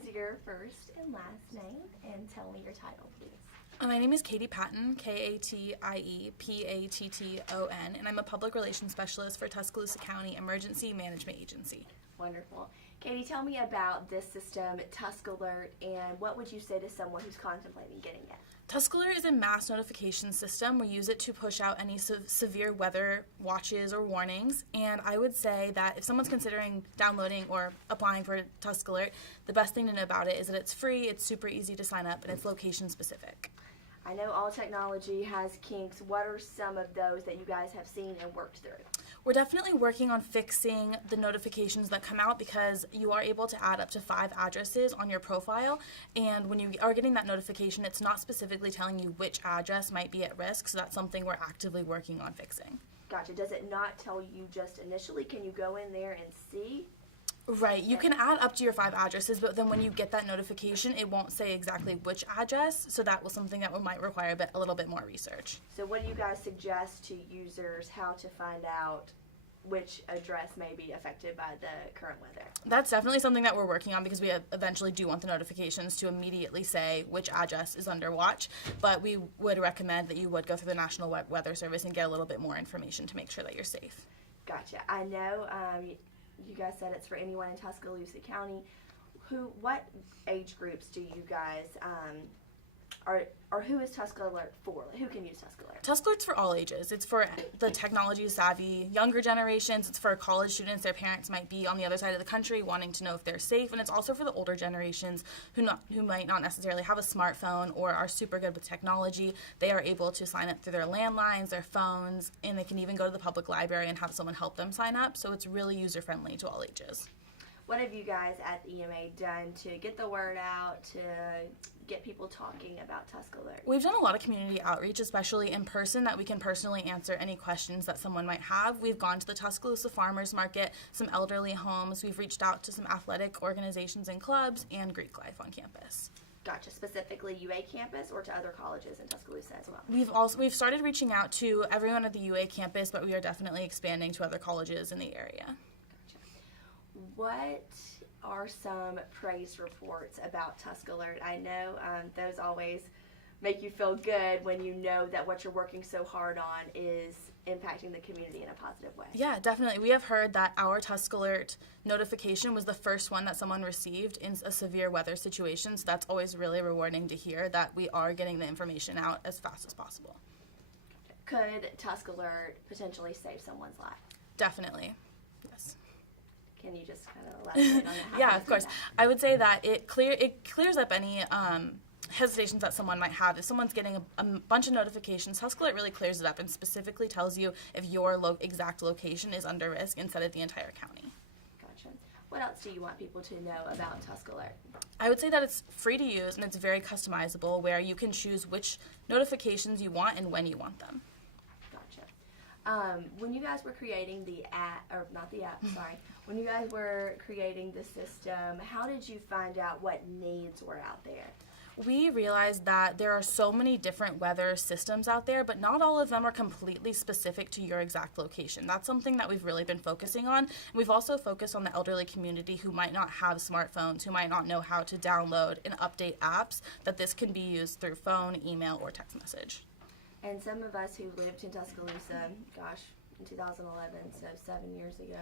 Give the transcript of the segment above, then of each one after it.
is your first and last name? And tell me your title, please. My name is Katie Patton, Katie Patton, and I'm a public relations specialist for Tuscaloosa County Emergency Management Agency. Wonderful. Katie, tell me about this system, TuscAlert, and what would you say to someone who's contemplating getting it? TuscAlert is a mass notification system. We use it to push out any severe weather watches or warnings, and I would say that if someone's considering downloading or applying for TuscAlert, the best thing to know about it is that it's free, it's super easy to sign up, and it's location specific. I know all technology has kinks. What are some of those that you guys have seen and worked through? We're definitely working on fixing the notifications that come out because you are able to add up to 5 addresses on your profile, and when you are getting that notification, it's not specifically telling you which address might be at risk, so that's something we're actively working on fixing. Gotcha. Does it not tell you just initially? Can you go in there and see? Right, you can add up to your 5 addresses, but then when you get that notification, it won't say exactly which address, so that was something that might require a little bit more research. So what do you guys suggest to users how to find out which address may be affected by the current weather? That's definitely something that we're working on because we eventually do want the notifications to immediately say which address is under watch, but we would recommend that you would go through the National Weather Service and get a little bit more information to make sure that you're safe. Gotcha. I know you guys said it's for anyone in Tuscaloosa County. What age groups do you guys or who is TuscAlert for? Who can use TuscAlert? TuscAlert's for all ages. It's for the technology savvy younger generations. It's for college students. Their parents might be on the other side of the country wanting to know if they're safe, and it's also for the older generations who might not necessarily have a smartphone or are super good with technology. They are able to sign up through their landlines, their phones, and they can even go to the public library and have someone help them sign up. So it's really user friendly to all ages. What have you guys at the EMA done to get the word out, to get people talking about TuscAlert? We've done a lot of community outreach, especially in person, that we can personally answer any questions that someone might have. We've gone to the Tuscaloosa Farmers Market, some elderly homes. We've reached out to some athletic organizations and clubs and Greek life on campus. Gotcha. Specifically UA campus or to other colleges in Tuscaloosa as well? We've started reaching out to everyone at the UA campus, but we are definitely expanding to other colleges in the area. What are some praise reports about TuscAlert? I know those always make you feel good when you know that what you're working so hard on is impacting the community in a positive way. Yeah, definitely. We have heard that our TuscAlert notification was the first one that someone received in a severe weather situation, so that's always really rewarding to hear that we are getting the information out as fast as possible. Could TuscAlert potentially save someone's life? Definitely, yes. Can you just kind of elaborate on that? Yeah, of course. I would say that it clears up any hesitations that someone might have. If someone's getting a bunch of notifications, TuscAlert really clears it up and specifically tells you if your exact location is under risk instead of the entire county. Gotcha. What else do you want people to know about TuscAlert? I would say that it's free to use and it's very customizable, where you can choose which notifications you want and when you want them. When you guys were creating the app, or not the app, sorry, when you guys were creating the system, how did you find out what needs were out there? We realized that there are so many different weather systems out there, but not all of them are completely specific to your exact location. That's something that we've really been focusing on. We've also focused on the elderly community who might not have smartphones, who might not know how to download and update apps, that this can be used through phone, email, or text message. And some of us who lived in Tuscaloosa, gosh, in 2011, so 7 years ago,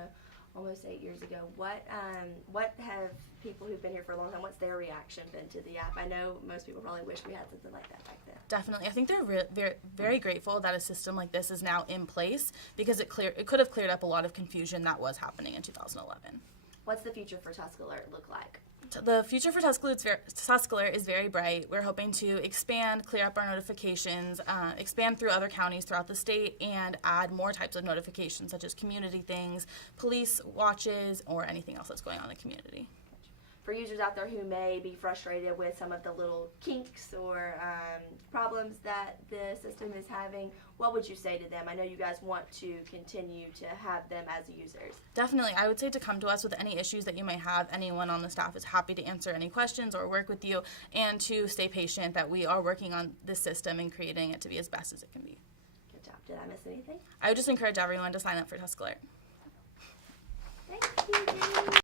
almost 8 years ago, what have people who've been here for a long time, what's their reaction been to the app? I know most people probably wish we had something like that back then. Definitely. I think they're very grateful that a system like this is now in place because it could have cleared up a lot of confusion that was happening in 2011. What's the future for TuscAlert look like? The future for TuscAlert is very bright. We're hoping to expand, clear up our notifications, expand through other counties throughout the state, and add more types of notifications such as community things, police watches, or anything else that's going on in the community. For users out there who may be frustrated with some of the little kinks or problems that the system is having, what would you say to them? I know you guys want to continue to have them as users. Definitely. I would say to come to us with any issues that you may have. Anyone on the staff is happy to answer any questions or work with you, and to stay patient that we are working on this system and creating it to be as best as it can be. Good job. Did I miss anything? I would just encourage everyone to sign up for TuscAlert.